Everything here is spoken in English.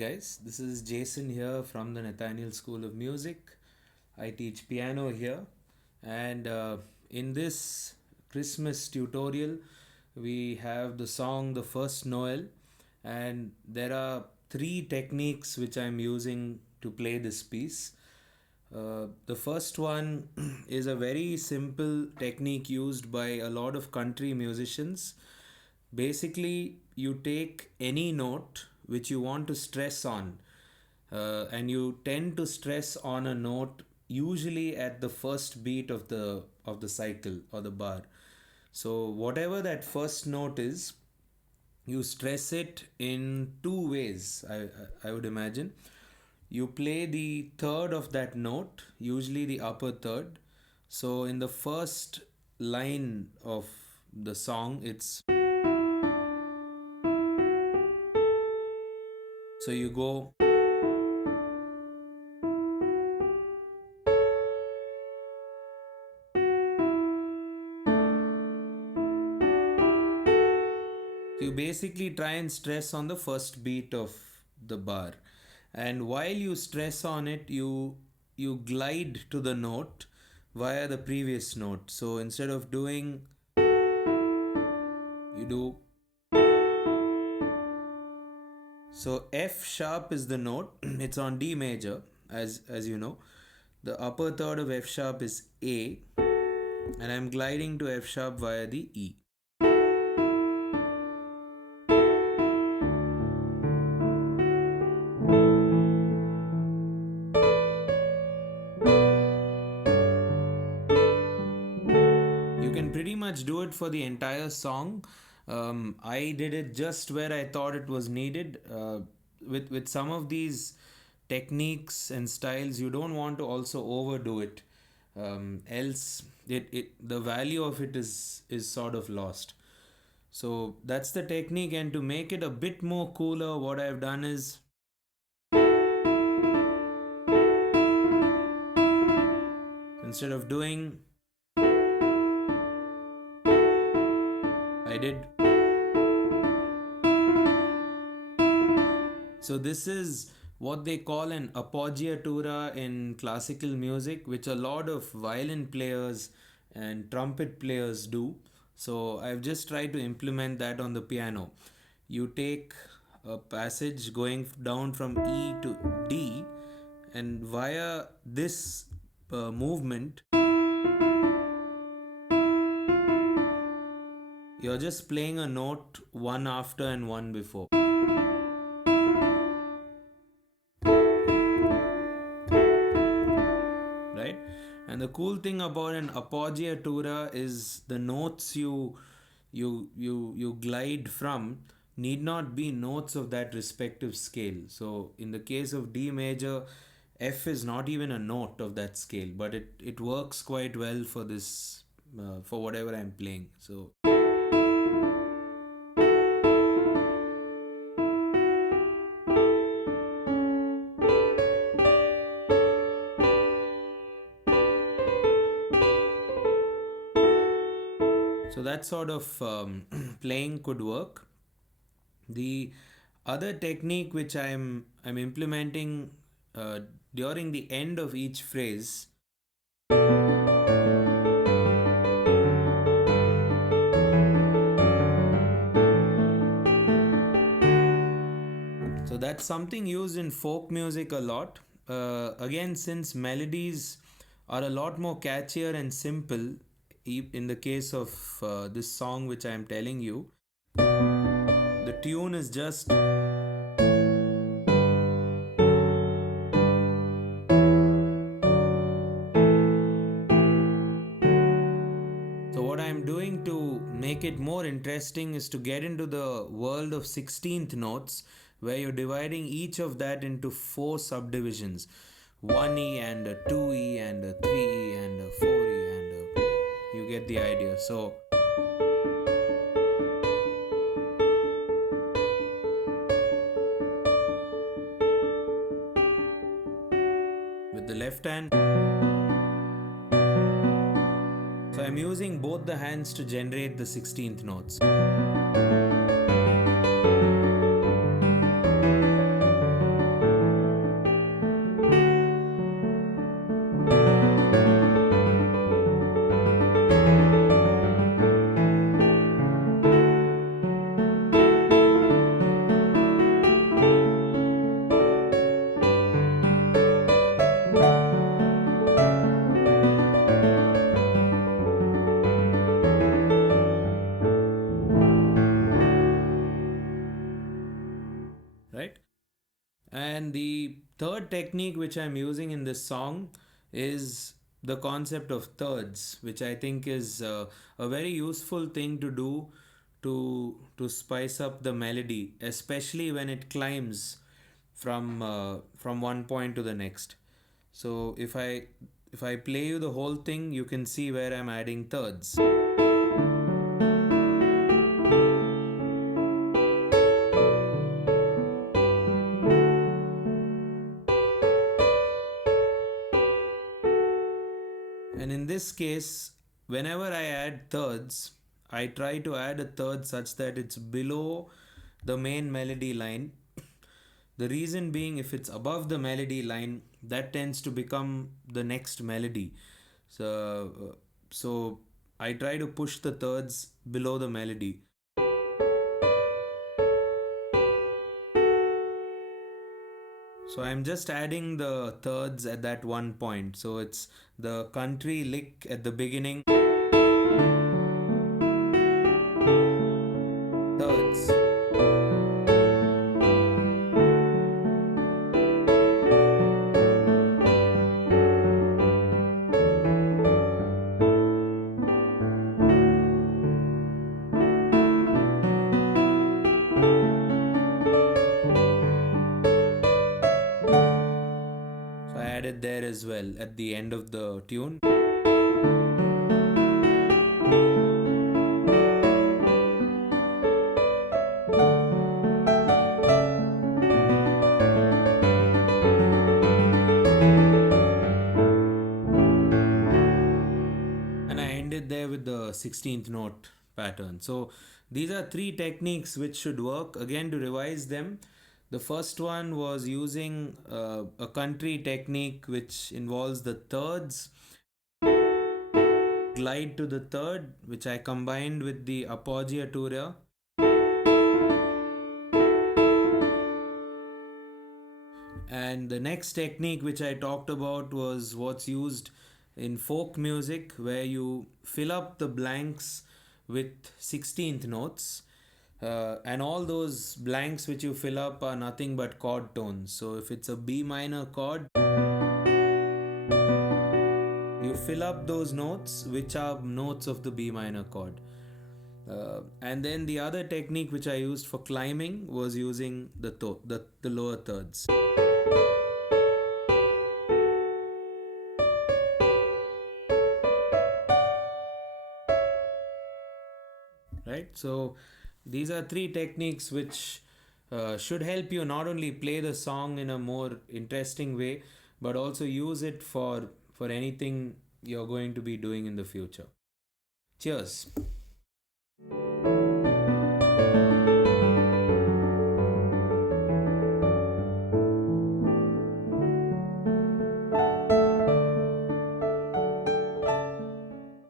guys, this is Jason here from the Nathaniel School of Music. I teach piano here, and in this Christmas tutorial, we have the song The First Noel, and there are three techniques which I'm using to play this piece. The first one is a very simple technique used by a lot of country musicians. Basically, you take any note which you want to stress on, and you tend to stress on a note usually at the first beat of the cycle or the bar. So whatever that first note is, you stress it in two ways. I would imagine you play the third of that note, usually the upper third. So in the first line of the song, it's so you go. You basically try and stress on the first beat of the bar, and while you stress on it, you glide to the note via the previous note. So instead of doing, you do. So F sharp is the note. It's on D major, as you know. The upper third of F sharp is A, and I'm gliding to F sharp via the E. You can pretty much do it for the entire song. I did it just where I thought it was needed. With some of these techniques and styles, you don't want to also overdo it. Else, the value of it is sort of lost. So that's the technique, and to make it a bit more cooler, what I've done is instead of doing, I did. So this is what they call an appoggiatura in classical music, which a lot of violin players and trumpet players do. So I've just tried to implement that on the piano. You take a passage going down from E to D, and via this movement, you're just playing a note one after and one before. Right? And the cool thing about an appoggiatura is the notes you glide from need not be notes of that respective scale. So in the case of D major, F is not even a note of that scale, but it works quite well for this for whatever I'm playing. So that sort of playing could work. The other technique which I'm implementing during the end of each phrase, so that's something used in folk music a lot. Again, since melodies are a lot more catchier and simple, in the case of this song which I am telling you, the tune is just. So what I am doing to make it more interesting is to get into the world of 16th notes, where you're dividing each of that into 4 subdivisions: 1E and a 2E and a 3E and a 4E and you get the idea. So with the left hand, so I'm using both the hands to generate the 16th notes. third technique which I'm using in this song is the concept of thirds, which I think is a very useful thing to do to spice up the melody, especially when it climbs from one point to the next. So if I play you the whole thing, you can see where I'm adding thirds. And in this case, whenever I add thirds, I try to add a third such that it's below the main melody line. The reason being, if it's above the melody line, that tends to become the next melody. So I try to push the thirds below the melody. So I'm just adding the thirds at that one point. So it's the country lick at the beginning, thirds. So I added there as well at the end of the tune. And I ended there with the 16th note pattern. So these are three techniques which should work. Again, to revise them, the first one was using a country technique which involves the thirds, glide to the third, which I combined with the appoggiatura. And the next technique which I talked about was what's used in folk music, where you fill up the blanks with 16th notes. And all those blanks which you fill up are nothing but chord tones. So if it's a B minor chord, you fill up those notes which are notes of the B minor chord. And then the other technique which I used for climbing was using the lower thirds. Right? So these are three techniques which should help you not only play the song in a more interesting way, but also use it for anything you're going to be doing in the future. Cheers.